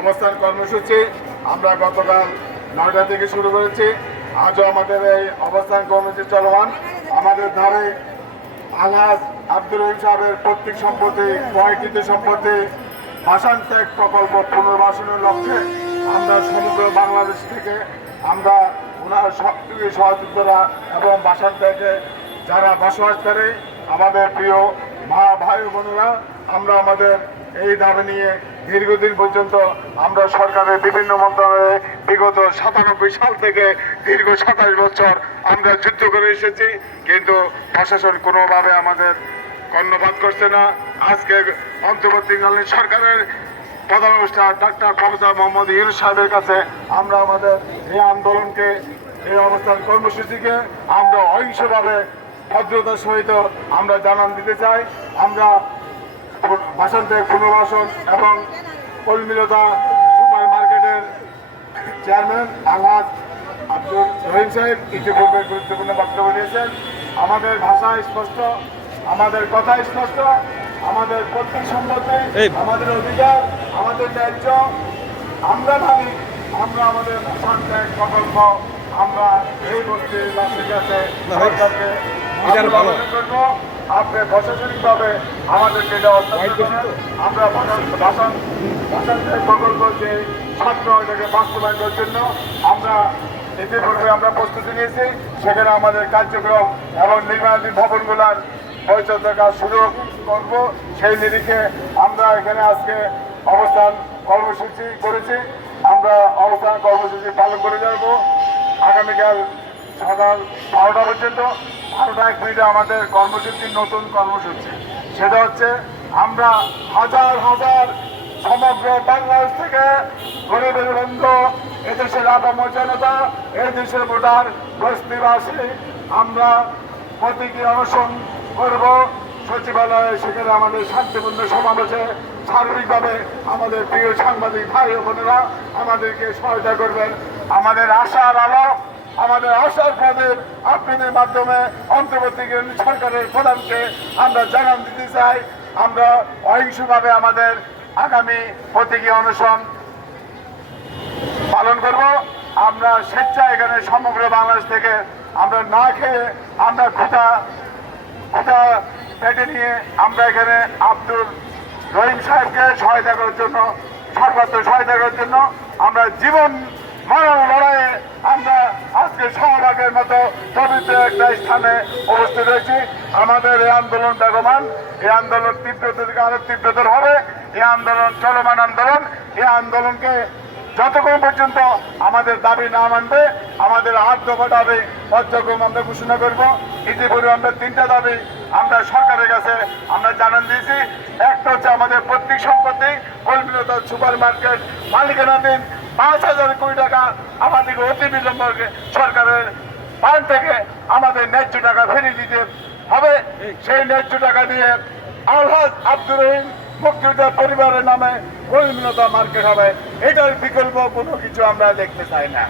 অবস্থান কর্মসূচি আমরা গতকাল 9টা থেকে শুরু করেছি। আজও আমাদের এই অবস্থান কর্মসূচি চলমান। আমাদের ধারে আলহাজ আব্দুর রহিম সাহেবের পৈতৃক সম্পত্তি, ক্রয়কৃত সম্পত্তি ভাসান ত্যাগ প্রকল্প পুনর্বাসনের লক্ষ্যে আমরা সমগ্র বাংলাদেশ থেকে আমরা ওনার সবথেকে সহযোগিতা এবং ভাসান ত্যাগে যারা বসবাস করে আমাদের প্রিয় মা ভাই বোনেরা, আমরা আমাদের এই দাবি নিয়ে দীর্ঘদিন পর্যন্ত আমরা সরকারের বিভিন্ন মন্ত্রণালয়ে বিগত 97 সাল থেকে দীর্ঘ 27 বছর আমরা যুদ্ধ করে এসেছি, কিন্তু প্রশাসন কোনোভাবে আমাদের কর্ণপাত করছে না। আজকে অন্তর্বর্তীকালীন সরকারের প্রধান উপদেষ্টা ডাক্তার প্রফেসর মোহাম্মদ ইউনূস সাহেবের কাছে আমরা আমাদের এই আন্দোলনকে, এই অবস্থান কর্মসূচিকে আমরা অহিংসভাবে ভদ্রতার সহিত আমরা জানান দিতে চাই। আমরা ভাসান ত্যাগ পুনর্বাসন এবং কলমিলতা সুপার মার্কেটের চেয়ারম্যান আলহাজ আব্দুর রহিম সাহেব ইতিপূর্বে গুরুত্বপূর্ণ বক্তব্য দিয়েছেন। আমাদের ভাষা স্পষ্ট, আমাদের কথা স্পষ্ট, আমাদের পৈতৃক সম্পত্তি, আমাদের অধিকার, আমাদের ন্যায্য। আমরা ভাবি আমরা আমাদের ভাষান ত্যাগ প্রকল্প আমরা এই বস্তির বাসীর কাছে সরকারকে করবো। আপনি প্রশাসনিকভাবে আমাদেরকে এটা আমরা ভাষান প্রকল্প যে ছাত্র এটাকে বাস্তবায়ন করার জন্য আমরা ইতিপূর্বে আমরা প্রস্তুতি নিয়েছি। সেখানে আমাদের কার্যক্রম এবং নির্মাণাধীন ভবনগুলার পরিচর্যার কাজ শুরু করবো। সেই নিরিখে আমরা এখানে আজকে অবস্থান কর্মসূচি করেছি। আমরা অবস্থান কর্মসূচি পালন করে যাব আগামীকাল সকাল 12টা পর্যন্ত। 12:01 আমাদের কর্মসূচি, নতুন কর্মসূচি, সেটা হচ্ছে আমরা হাজার হাজার সমগ্র বাংলাদেশ থেকে গরিবের বন্ধু, এদেশের আপামর জনতা, এদেশের ভোটার বস্তিবাসী আমরা প্রতীকী অনশন করব সচিবালয়ে। সেখানে আমাদের শান্তিপূর্ণ সমাবেশে সার্বিকভাবে আমাদের প্রিয় সাংবাদিক ভাই ও বোনেরা আমাদেরকে সহায়তা করবেন। আমাদের আশার আলো, আমাদের আশার প্রদীপ আপনাদের মাধ্যমে অন্তর্বর্তীকালীন সরকারের প্রধানকে আমরা জানান দিতে চাই। আমরা অহিংসভাবে আমাদের আগামী প্রতীকী অনশন পালন করব। আমরা স্বেচ্ছায় এখানে সমগ্র বাংলাদেশ থেকে আমরা না খেয়ে আমরা ক্ষুধা পেটে নিয়ে আমরা এখানে আব্দুর রহিম সাহেবকে সহায়তা করার জন্য, সর্বত্র সহায়তা করার জন্য আমরা জীবন মরণ লড়াইয়ে আমরা আজকে শাহবাগের মতো পবিত্র একটা স্থানে উপস্থিত হয়েছি। আমাদের এই আন্দোলন বেগমান, এই আন্দোলন তীব্রতা থেকে আরো তীব্রতর হবে। এই আন্দোলন চলমান আন্দোলন। এই আন্দোলনকে যতক্ষণ পর্যন্ত আমাদের দাবি না মানবে, আমাদের হাত দফা দাবি কার্যক্রম আমরা ঘোষণা করব। ইতিপূর্বে আমরা 3টা দাবি আমরা সরকারের কাছে আমরা জানান দিয়েছি। একটা হচ্ছে আমাদের পৈতৃক সম্পত্তি কলমিলতা সুপার মার্কেট মালিকানাধীন 5,000 কোটি টাকা আমাদেরকে অতি বিলম্বে সরকারের ফান্ড থেকে আমাদের ন্যায্য টাকা ফিরিয়ে দিতে হবে। সেই ন্যায্য টাকা দিয়ে আলহাজ আব্দুর রহিম মুক্তিযোদ্ধার পরিবারের নামে কলমিলতা মার্কেট হবে। এটার বিকল্প কোনো কিছু আমরা দেখতে চাই না।